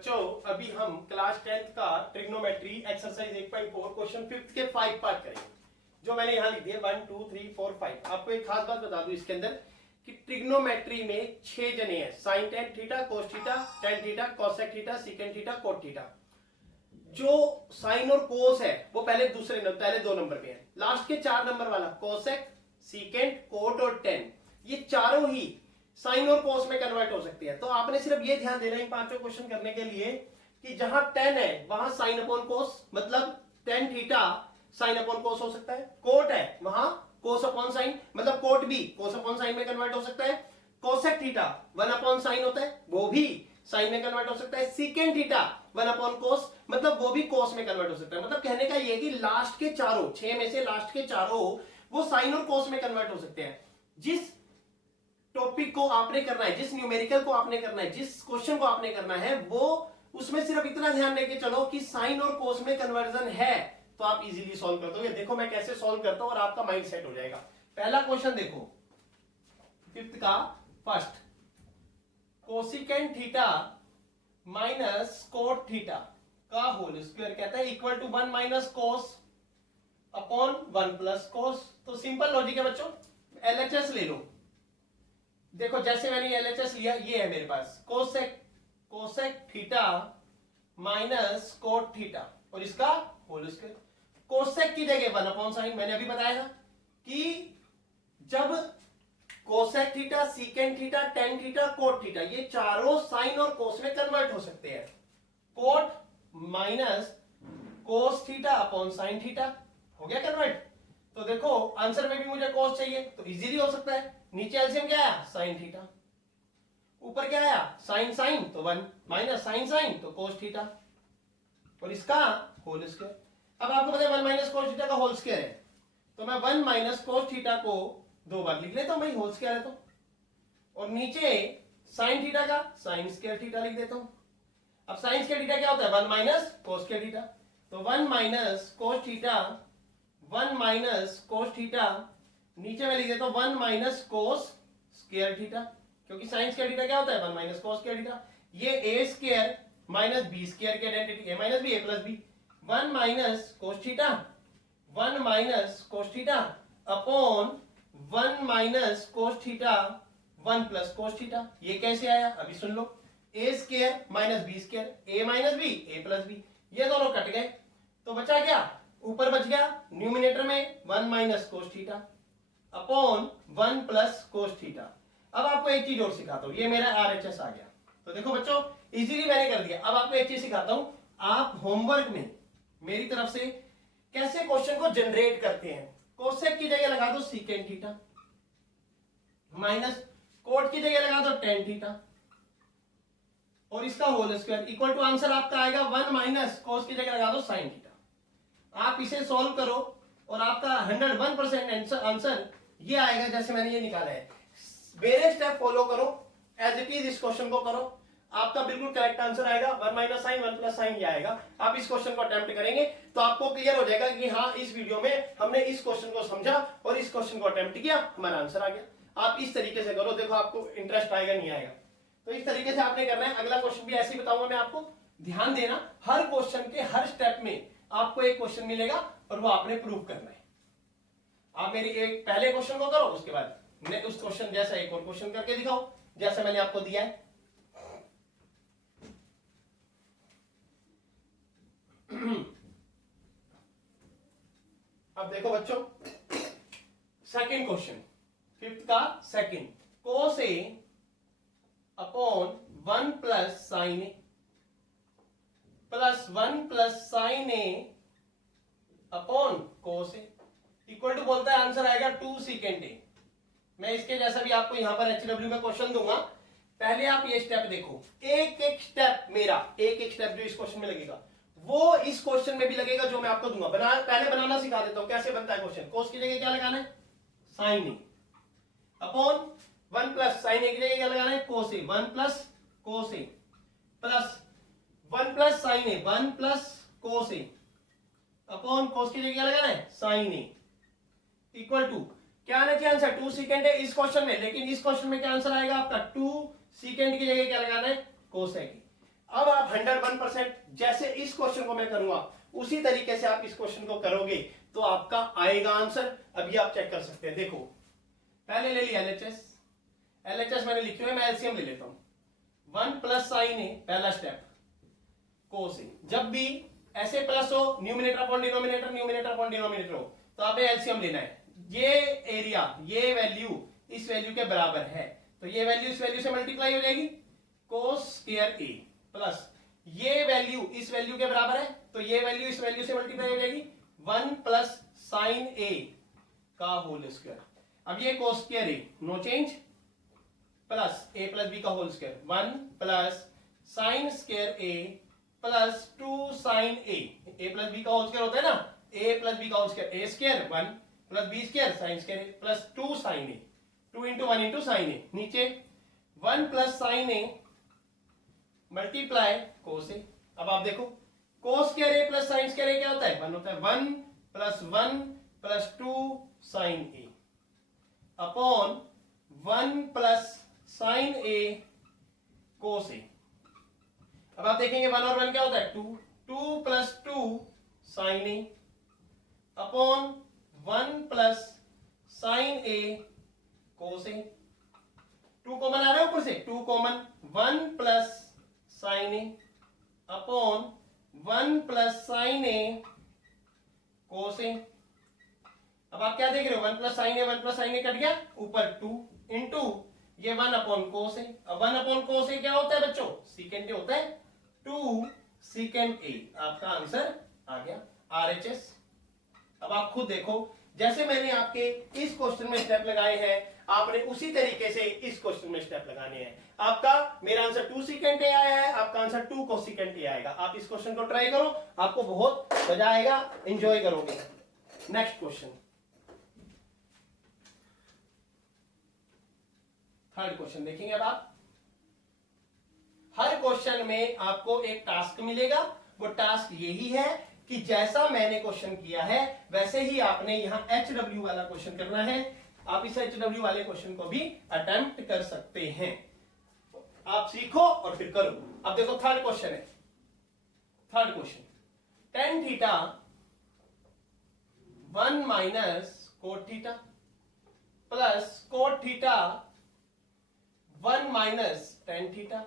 बच्चों अभी हम क्लास 10th का ट्रिग्नोमेट्री एक्सरसाइज 1.4 क्वेश्चन 5th के 5 पार्ट करेंगे, जो मैंने यहां लिख दिए 1 2 3 4 5। आपको एक खास बात बता दूं इसके अंदर कि ट्रिग्नोमेट्री में 6 जने हैं, sine tan theta, cos theta, tan theta, cosec theta, secant theta, cot theta. जो साइन और कोस है वो पहले दो नंबर पे है। लास्ट के 4 नंबर वाला कोसेक, सीकेंट, कोट और टेन, ये चारों ही साइन और कोस में कन्वर्ट हो सकती है। तो आपने सिर्फ ये ध्यान देना इन पांचों क्वेश्चन करने के लिए कि जहां टेन है वहां साइन अपॉन कोस, मतलब टेन थीटा साइन अपॉन कोस हो सकता है। कोट है वहां कोस अपॉन साइन, मतलब कोट भी कोस अपॉन साइन में कन्वर्ट हो सकता है। कोसेक थीटा 1 अपॉन साइन होता है, वो भी साइन में कन्वर्ट हो सकता है। सीकेंट थीटा 1 अपॉन कोस, मतलब वो भी कोस में कन्वर्ट हो सकता है। मतलब कहने का ये कि लास्ट के चारों, 6 में से लास्ट के चारों वो साइन और कोस में कन्वर्ट हो सकते हैं। जिस टॉपिक को आपने करना है, जिस न्यूमेरिकल को आपने करना है, जिस क्वेश्चन को आपने करना है, वो उसमें सिर्फ इतना ध्यान लेके चलो कि साइन और कोस में कन्वर्जन है, तो आप इजीली सॉल्व कर दोगे। देखो मैं कैसे सॉल्व करता हूं और आपका माइंड सेट हो जाएगा। पहला क्वेश्चन देखो, 5th का first, cosecant theta minus cot theta का होल स्क्वायर कहता है equal to 1 minus cos upon 1 plus cos. तो सिंपल लॉजिक है बच्चों, एलएचएस ले लो। देखो जैसे मैंने एलएचएस लिया, ये है मेरे पास cosec theta minus cot theta और इसका होल स्क्वायर। कोसेक की जगह 1 अपॉन साइन, मैंने अभी बताया था कि जब cosec theta, secant theta, tan theta, cot theta, ये चारों साइन और कोस में कन्वर्ट हो सकते हैं। Cot minus cos theta upon sine theta हो गया कन्वर्ट। तो देखो आंसर में भी मुझे कोस चाहिए तो इजीली हो सकता है। नीचे एलसीएम क्या आया, साइन थीटा, ऊपर क्या आया, साइन साइन, तो 1 माइनस साइन साइन, तो कोस थीटा और इसका होल स्क्वायर। अब आपको पता है 1 माइनस कोस थीटा का होल स्क्वायर है, तो मैं 1 माइनस कोस थीटा को 2 बार लिख लेता हूं भाई, होल स्क्वायर है तो। और नीचे साइन थीटा का साइन स्क्वायर थीटा लिख देता हूं। अब साइन स्क्वायर थीटा क्या होता है, 1 माइनस कोस स्क्वायर थीटा, तो 1 minus cos theta, 1 minus cos theta, नीचे मैं लिख देता हूं 1 माइनस कोस स्क्वायर थीटा, क्योंकि साइन स्क्वायर थीटा क्या होता है, 1 माइनस कोस स्क्वायर थीटा। ये A square minus B square की identity, A minus B A plus B. 1 minus cos theta, 1 minus cos theta upon 1 minus cos theta 1 plus cos theta. ये कैसे आया अभी सुन लो, ए square minus B square, A minus B A plus B, ये दोनों cut गए तो बचा क्या, ऊपर बच गया न्यूमिनेटर में 1 minus cos theta upon 1 plus cos theta. अब आपको एक चीज और सिखाता हूं, ये मेरा आरएचएस आ गया। तो देखो बच्चों इजीली मैंने कर दिया। अब आपको एक चीज सिखाता हूं, आप होमवर्क में मेरी तरफ से कैसे क्वेश्चन को जनरेट करते हैं। कोसेक की जगह लगा दो सीकेंट थीटा, माइनस कोट की जगह लगा दो टेन थीटा और इसका whole square equal to answer आपका आएगा 1 माइनस कोस की जगह लगा दो साइन थीटा। आप इसे सॉल्व करो और आपका 101% आंसर ये आएगा जैसे मैंने ये निकाला है। मेरे स्टेप फॉलो करो, एज इट इज इस क्वेश्चन को करो, आपका बिल्कुल करेक्ट आंसर आएगा। 1 माइनस साइन 1 प्लस साइन ये आएगा। आप इस क्वेश्चन को अटेम्प्ट करेंगे तो आपको क्लियर हो जाएगा कि हाँ इस वीडियो में हमने इस क्वेश्चन को समझा और इस क्वेश्चन को अटेम्प्ट किया, हमारा आंसर आ गया। आप इस तरीके से करो, देखो आपको इंटरेस्ट आएगा नहीं आएगा। तो इस तरीके से आपने करना है। अगला क्वेश्चन भी ऐसे ही बताऊंगा मैं आपको, ध्यान देना। हर क्वेश्चन के हर स्टेप में आपको एक क्वेश्चन मिलेगा और वो आपने प्रूव करना है। आप मेरी एक पहले क्वेश्चन को करो, उसके बाद मैं उस क्वेश्चन जैसा एक और क्वेश्चन करके दिखाओ जैसा मैंने आपको दिया है। अब देखो बच्चों सेकंड क्वेश्चन, 5th का second, cos A upon 1 plus sine A plus 1 plus sine A upon cos A equal to बोलता है आंसर आएगा 2 सीकेंट ए। मैं इसके जैसा भी आपको यहां पर HW में क्वेश्चन दूंगा, पहले आप ये स्टेप देखो। एक एक स्टेप मेरा, एक एक स्टेप जो इस क्वेश्चन में लगेगा वो इस क्वेश्चन में भी लगेगा जो मैं आपको दूंगा। पहले बनाना सिखा देता हूं कैसे बनता है क्वेश्चन। कोस की जगह क्या लगाना है, sign A upon 1 plus sine ए की जगह क्या लगाना है, कोस ए, 1 plus cos A plus 1 plus sine A, 1 plus cos A upon कोस की जगह क्या लगाना है, साइन ए इक्वल टू क्या आना चाहिए आंसर, 2 सीकेंट है इस क्वेश्चन में, लेकिन इस क्वेश्चन में क्या आंसर आएगा आपका 2 सीकेंट की जगह क्या लगाना है, कोसेक। अब आप 101% जैसे इस क्वेश्चन को मैं करूंगा उसी तरीके से आप इस क्वेश्चन को करोगे तो आपका आएगा आंसर। अभी आप चेक कर सकते हैं, देखो पहले ले लिया एलएचएस, एलएचएस मैंने लिखी हुई है, मैं एलसीएम ले लेता हूं। 1 प्लस साइन ए पहला स्टेप, कोस ए। जब भी ऐसे प्लस हो, numerator upon denominator, numerator upon denominator हो, तो आपने एलसीएम लेना है। ये एरिया, ये वैल्यू इस वैल्यू के बराबर है, तो ये वैल्यू इस वैल्यू से मल्टीप्लाई हो जाएगी, कोस स्क्वायर ए, प्लस ये वैल्यू इस वैल्यू के बराबर है, तो ये वैल्यू इस वैल्यू से मल्टीप्लाई हो जाएगी, 1 प्लस साइन ए का होल स्क्वायर। अब ये cos square A no change, plus A plus B का whole square, 1 plus sine square A plus 2 sine A plus B का होल स्क्वायर होता है ना, ए प्लस बी का whole square, A square 1 plus B square sine square A plus 2 sine A, 2 into 1 into sine A, नीचे 1 plus sine A multiply cos A. अब आप देखो कोस square A plus sine square ए क्या होता है, 1 होता है, 1 plus 2 sine A upon 1 plus sine A cos A. अब आप देखेंगे 1 और 1 क्या होता है, 2, 2 plus 2 sine A upon 1 plus sine A cos A. 2 common आ रहा है ऊपर से, 2 common, 1 plus sine A upon 1 plus sine A cos A. अब आप क्या देख रहे हो, 1 प्लस साइन ए, 1 प्लस साइन ए कट गया, ऊपर 2 इंटू ये 1 अपॉन कोस ए। अब 1 अपॉन कोस ए क्या होता है बच्चों, सीकेंट ए होता है, 2 सीकेंट ए। आपका आंसर आ गया आरएचएस। अब आप खुद देखो, जैसे मैंने आपके इस क्वेश्चन में स्टेप लगाए हैं, आपने उसी तरीके से इस क्वेश्चन में स्टेप लगाने हैं। आपका मेरा आंसर 2 सीकेंट ए आया है, आपका आंसर 2 कोसिकेंट ए आएगा। आप इस क्वेश्चन को ट्राई करो, आपको बहुत मजा आएगा, एंजॉय करोगे। नेक्स्ट क्वेश्चन, थर्ड क्वेश्चन देखेंगे। अब आप हर क्वेश्चन में आपको एक टास्क मिलेगा, वो टास्क यही है कि जैसा मैंने क्वेश्चन किया है वैसे ही आपने यहां HW वाला क्वेश्चन करना है। आप इस HW वाले क्वेश्चन को भी अटेम्प्ट कर सकते हैं। आप सीखो और फिर करो। अब देखो थर्ड क्वेश्चन है, third question, tan theta 1 minus cot theta plus cot theta 1 minus tan theta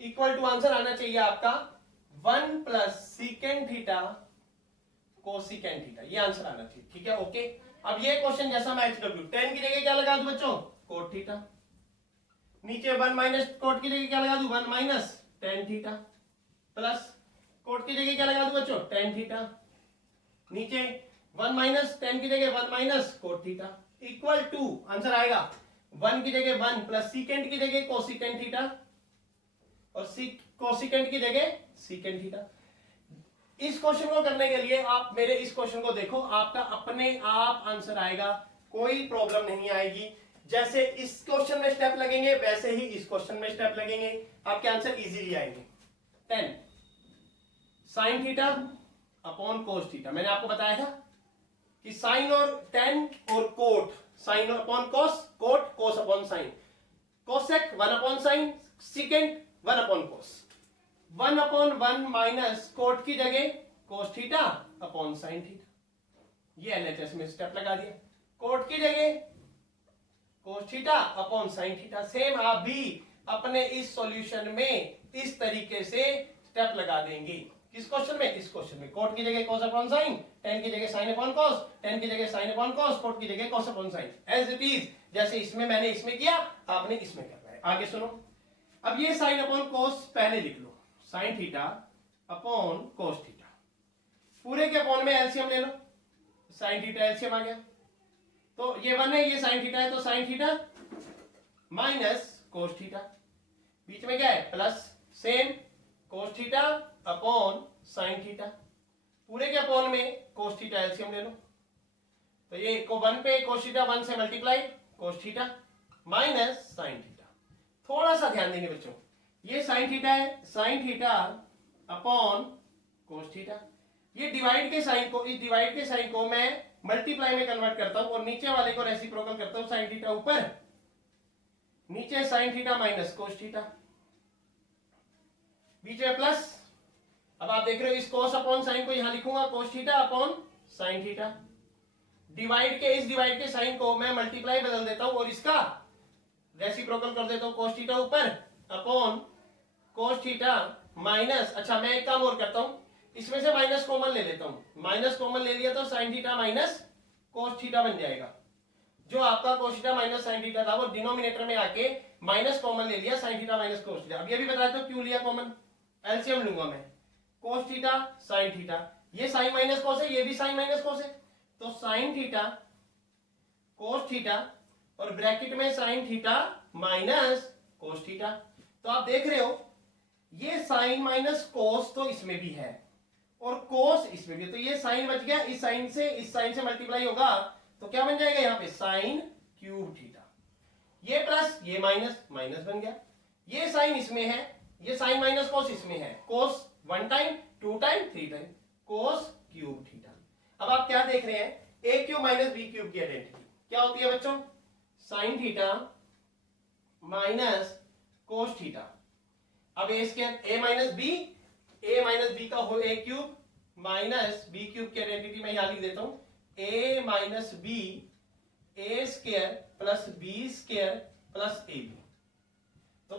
equal to answer आना चाहिए आपका 1 plus secant theta cosecant theta. ये आंसर आना चाहिए, ठीक है, ओके। अब ये क्वेश्चन जैसा मैं HW, tan की जगह क्या लगा दूं बच्चों, कोट थीटा, नीचे 1 माइनस कोट की जगह क्या लगा दूं, 1 minus tan theta, plus coat की जगह क्या लगा दूं बच्चों, tan थीटा, नीचे 1 माइनस tan की जगह 1 minus cot theta equal to answer आएगा 1 की जगह 1 प्लस सीकेंट की जगह कोसिकेंट थीटा और कोसिकेंट की जगह सीकेंट थीटा। इस क्वेश्चन को करने के लिए आप मेरे इस क्वेश्चन को देखो, आपका अपने आप आंसर आएगा, कोई प्रॉब्लम नहीं आएगी। जैसे इस क्वेश्चन में स्टेप लगेंगे वैसे ही इस क्वेश्चन में स्टेप लगेंगे, आपके आंसर इजीली आएंगे। 10 sine theta upon cos theta, मैंने आपको बताया था कि साइन और टेन और cot, sine upon cos, cot cos upon sine, cosec 1 upon sine, secant 1 upon cos, 1 upon 1 minus cot की जगह cos theta upon sine theta. ये एलएचएस में स्टेप लगा दिया, कोट की जगह cos theta upon sine theta. Same आप भी अपने इस सॉल्यूशन में इस तरीके से स्टेप लगा देंगे। किस क्वेश्चन में, इस क्वेश्चन में कोट की जगह कोस अपॉन साइन, टेन की जगह साइन अपॉन कोस, टेन की जगह साइन अपॉन कोस, कोट की जगह cos upon sine, as it is. जैसे इसमें मैंने इसमें किया, आपने इसमें करना है। आगे सुनो, अब ये साइन अपॉन कोस पहले लिख लो, sine theta upon cos theta, पूरे के अपॉन में एलसीएम ले लो, साइन थीटा एलसीएम आ गया, तो ये 1 है, ये साइन थीटा है, तो sine theta minus cos theta, बीच में क्या है plus, same cos theta upon sine theta, पूरे के अपॉन में कोस थीटा एलसीएम ले लो, तो ये को 1 पे कोस थीटा 1 से multiply cos theta minus sine theta. थोड़ा सा ध्यान देंगे बच्चों, ये साइन थीटा है, sine theta upon cos theta, ये डिवाइड के साइन को, इस डिवाइड के साइन को मैं मल्टीप्लाई में कन्वर्ट करता हूं और नीचे वाले को रेसिप्रोकल करता हूं, साइन थीटा ऊपर, नीचे sine theta minus cos theta, बीच में प्लस। अब आप देख रहे हो इस cos अपॉन साइन को यहां लिखूंगा cos theta upon sine theta. Divide के, इस डिवाइड के साइन को मैं मल्टीप्लाई बदल देता हूं और इसका रेसिप्रोकल कर देता हूं cos थीटा ऊपर अपॉन cos थीटा माइनस, अच्छा मैं एक काम और करता हूं, इसमें से माइनस कॉमन ले लेता हूं, माइनस कॉमन ले लिया तो sine theta minus cos theta बन जाएगा। जो आपका cos theta minus sine theta था वो डिनोमिनेटर में आके माइनस कॉमन ले लिया, sign theta minus cos theta. अब ये भी बता दो क्यों लिया कॉमन, एलसीएम लूंगा मैं, cos थीटा साइन थीटा, ये साइन माइनस cos है, ये भी साइन माइनस cos है, तो साइन थीटा cos थीटा और ब्रैकेट में sign theta minus cos theta. तो आप देख रहे हो ये साइन माइनस cos तो इसमें भी है और cos इसमें भी है, तो ये साइन बच गया, इस साइन से मल्टीप्लाई होगा तो क्या बन जाएगा यहाँ पे साइन क्यूब थीटा। ये प्लस ये माइनस, माइनस बन गया, ये साइन इसमें है, ये साइन माइनस cos इसमें है, cos 1 time 2 time 3 time cos cube theta. अब आप क्या देख रहे हैं, a cube minus B cube की आइडेंटिटी क्या होती है बच्चों, sine theta minus cos theta. अब A square a minus B का हो a cube minus B cube की आइडेंटिटी मैं यहां लिख देता हूं, a minus B A square plus B square plus A B. तो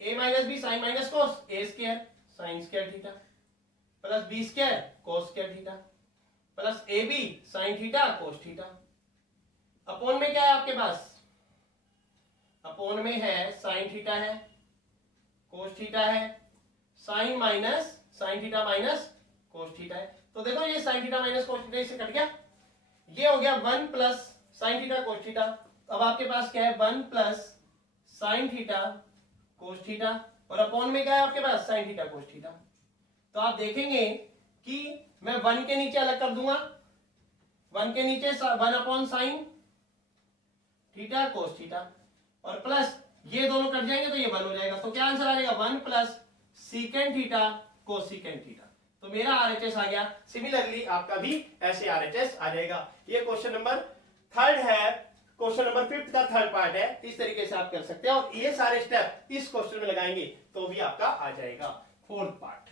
a minus B sign minus cos, a square sine square theta plus B square cos square theta plus A B sine theta cos theta. Upon में क्या है आपके पास, upon में है sine theta है, cos theta है, sine theta minus cos theta है। तो देखो ये sine theta minus cos theta इससे कट गया, ये हो गया 1 plus sine theta cos theta. अब आपके पास क्या है 1 plus sine theta cos theta और अपॉन में क्या है आपके पास साइन थीटा cos थीटा। तो आप देखेंगे कि मैं 1 के नीचे अलग कर दूंगा, 1 के नीचे 1 upon sine theta cos theta और प्लस ये दोनों कट जाएंगे तो ये 1 हो जाएगा। तो क्या आंसर आ जाएगा 1 plus secant theta cos secant theta. तो मेरा आरएचएस आ गया। सिमिलरली आपका भी ऐसे आरएचएस आ जाएगा। ये क्वेश्चन नंबर 3 है, क्वेश्चन नंबर 5 का 3rd पार्ट है। इस तरीके से आप कर सकते हैं और ये सारे स्टेप इस क्वेश्चन में लगाएंगे तो भी आपका आ जाएगा 4th पार्ट।